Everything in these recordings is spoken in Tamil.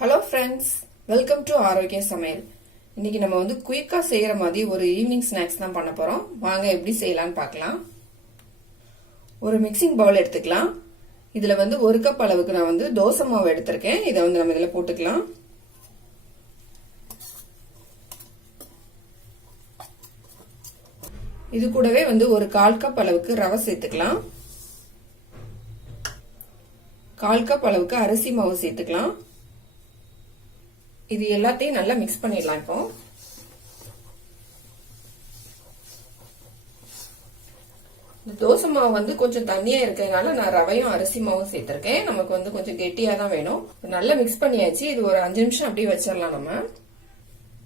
ஹலோ ஃப்ரெண்ட்ஸ், வெல்கம் டு ஆரோக்கிய சமையல். இன்னைக்கு நம்ம குயிக்கா செய்யற மாதிரி ஒரு ஈவினிங் ஸ்நாக்ஸ் தான் பண்ண போறோம். வாங்க எப்படி செய்யலாம்னு பார்க்கலாம். ஒரு மிக்சிங் பவுல் எடுத்துக்கலாம். இதுல 1 கப் அளவுக்கு நான் தோசை மாவு எடுத்திருக்கேன். இதை நம்ம இதுல போட்டுக்கலாம். இது கூடவே ஒரு 1/4 கப் அளவுக்கு ரவை சேர்த்துக்கலாம். 1/4 கப் அளவுக்கு அரிசி மாவு சேர்த்துக்கலாம். இது எல்லாத்தையும் நல்லா மிக்ஸ் பண்ணிடலாம். இப்போ இந்த தோசை மாவு கொஞ்சம் தண்ணியா இருக்கிறதுனால நான் ரவையும் அரிசி மாவும் சேர்த்திருக்கேன். நமக்கு கொஞ்சம் கெட்டியா தான் வேணும். நல்லா மிக்ஸ் பண்ணியாச்சு. இது ஒரு 5 நிமிஷம் அப்படியே வச்சிடலாம். நம்ம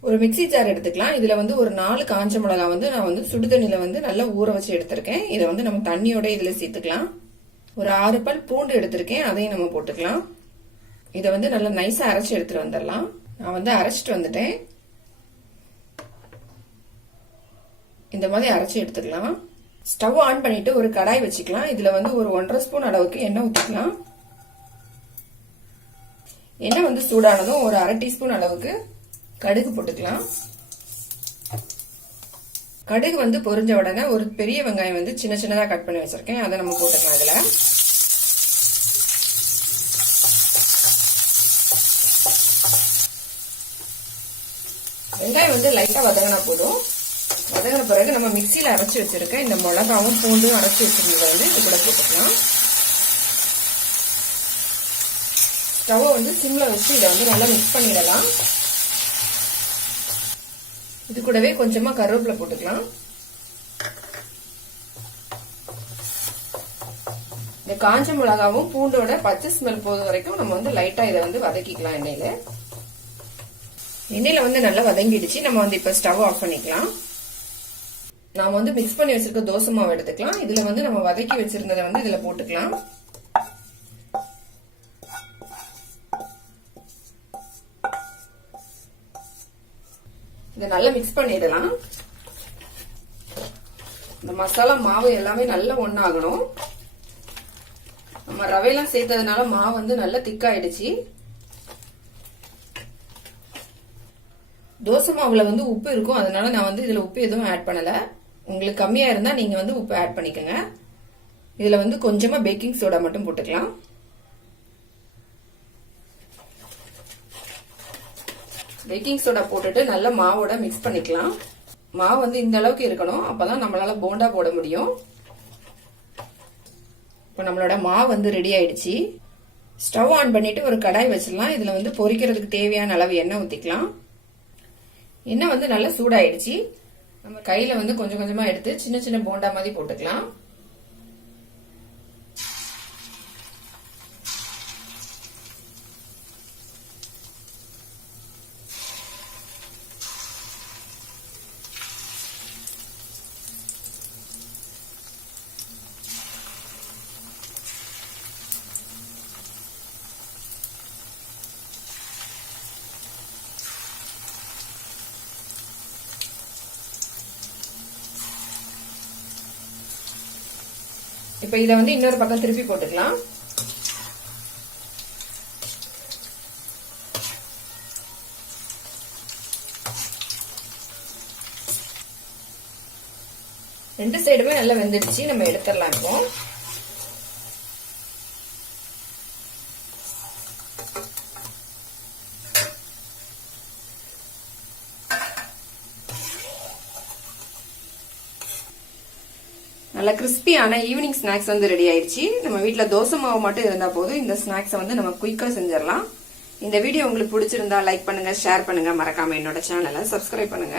ஒரு மிக்சி ஜார் எடுத்துக்கலாம். இதுல ஒரு 4 காஞ்ச மிளகாய் நான் சுடுதண்ணில நல்லா ஊற வச்சு எடுத்திருக்கேன். இதை நம்ம தண்ணியோட இதுல சேர்த்துக்கலாம். ஒரு 6 பல் பூண்டு எடுத்திருக்கேன். அதையும் நம்ம போட்டுக்கலாம். இதை நல்லா நைஸா அரைச்சு எடுத்துட்டு வந்துடலாம். நான் அரைச்சிட்டு வந்துட்டேன். இந்த மாதிரி அரைச்சு எடுத்துக்கலாம். ஸ்டவ் ஆன் பண்ணிட்டு ஒரு கடாய் வச்சுக்கலாம். இதுல ஒரு 1.5 ஸ்பூன் அளவுக்கு எண்ணெய் ஊற்றிக்கலாம். எண்ணெய் சூடானதும் ஒரு 1/2 டீஸ்பூன் அளவுக்கு கடுகு போட்டுக்கலாம். கடுகு பொரிஞ்ச உடனே ஒரு பெரிய வெங்காயம் சின்ன சின்னதா கட் பண்ணி வச்சிருக்கேன். அதை நம்ம போட்டுக்கலாம். இதுல வெங்காயம் லைட்டா வதங்கினா போதும். வதங்கின பிறகு நம்ம மிக்சியில அரைச்சு வச்சிருக்க இந்த மிளகாவும் பூண்டும் அரைச்சு வச்சிருந்ததை இது கூட போட்டுக்கலாம். ஸ்டவ் சிம்ல வச்சு இதை நல்லா மிக்ஸ் பண்ணிடலாம். இது கூடவே கொஞ்சமா கருவேப்பிலை போட்டுக்கலாம். இந்த காஞ்ச மிளகாவும் பூண்டோட பச்சை ஸ்மெல் போது வரைக்கும் நம்ம லைட்டா இதை வதக்கிக்கலாம். எண்ணெயில நல்லா வதங்கிடுச்சு. நம்ம இப்ப ஸ்டவ் ஆஃப் பண்ணிக்கலாம். நாம மிக்ஸ் பண்ணி வச்சிருக்க தோசை மாவு எடுத்துக்கலாம். இதுல நம்ம வதக்கி வச்சிருந்ததை இதுல போட்டுக்கலாம். இதை நல்லா மிக்ஸ் பண்ணிடலாம். இந்த மசாலா மாவு எல்லாமே நல்லா ஒண்ணாகணும். நம்ம ரவையெல்லாம் சேர்த்ததுனால மாவு நல்லா திக்காயிடுச்சு. தோசை மாவுல உப்பு இருக்கும். அதனால நான் இதுல உப்பு எதுவும் ஆட் பண்ணல. உங்களுக்கு கம்மியா இருந்தா நீங்க உப்பு ஆட் பண்ணிக்கோங்க. இதுல கொஞ்சமா பேக்கிங் சோடா மட்டும் போட்டுக்கலாம். பேக்கிங் சோடா போட்டுட்டு நல்லா மாவோட மிக்ஸ் பண்ணிக்கலாம். மாவு இந்த அளவுக்கு இருக்கணும். அப்பதான் நம்மளால போண்டா போட முடியும். இப்ப நம்மளோட மாவு ரெடி ஆயிடுச்சு. ஸ்டவ் ஆன் பண்ணிட்டு ஒரு கடாய் வச்சிடலாம். இதுல பொரிக்கிறதுக்கு தேவையான அளவு எண்ணெய் ஊத்திக்கலாம். எண்ணெய் நல்லா சூடாயிடுச்சு. நம்ம கையில கொஞ்சம் கொஞ்சமா எடுத்து சின்ன சின்ன போண்டா மாதிரி போட்டுக்கலாம். இப்ப இத இன்னொரு பக்கம் திருப்பி போட்டுக்கலாம். ரெண்டு சைடுமே நல்லா வெந்துடுச்சு. நம்ம எடுத்துடலாம். இப்போ நல்ல கிறிஸ்பியான ஈவினிங் ஸ்நாக்ஸ் ரெடி ஆயிடுச்சு. நம்ம வீட்ல தோசை மாவு மட்டும் இருந்தா போதும். இந்த ஸ்நாக்ஸ் நம்ம குயிக்கா செஞ்சிடலாம். இந்த வீடியோ உங்களுக்கு பிடிச்சிருந்தா லைக் பண்ணுங்க, ஷேர் பண்ணுங்க. மறக்காம என்னோட சேனலை சப்ஸ்கிரைப் பண்ணுங்க.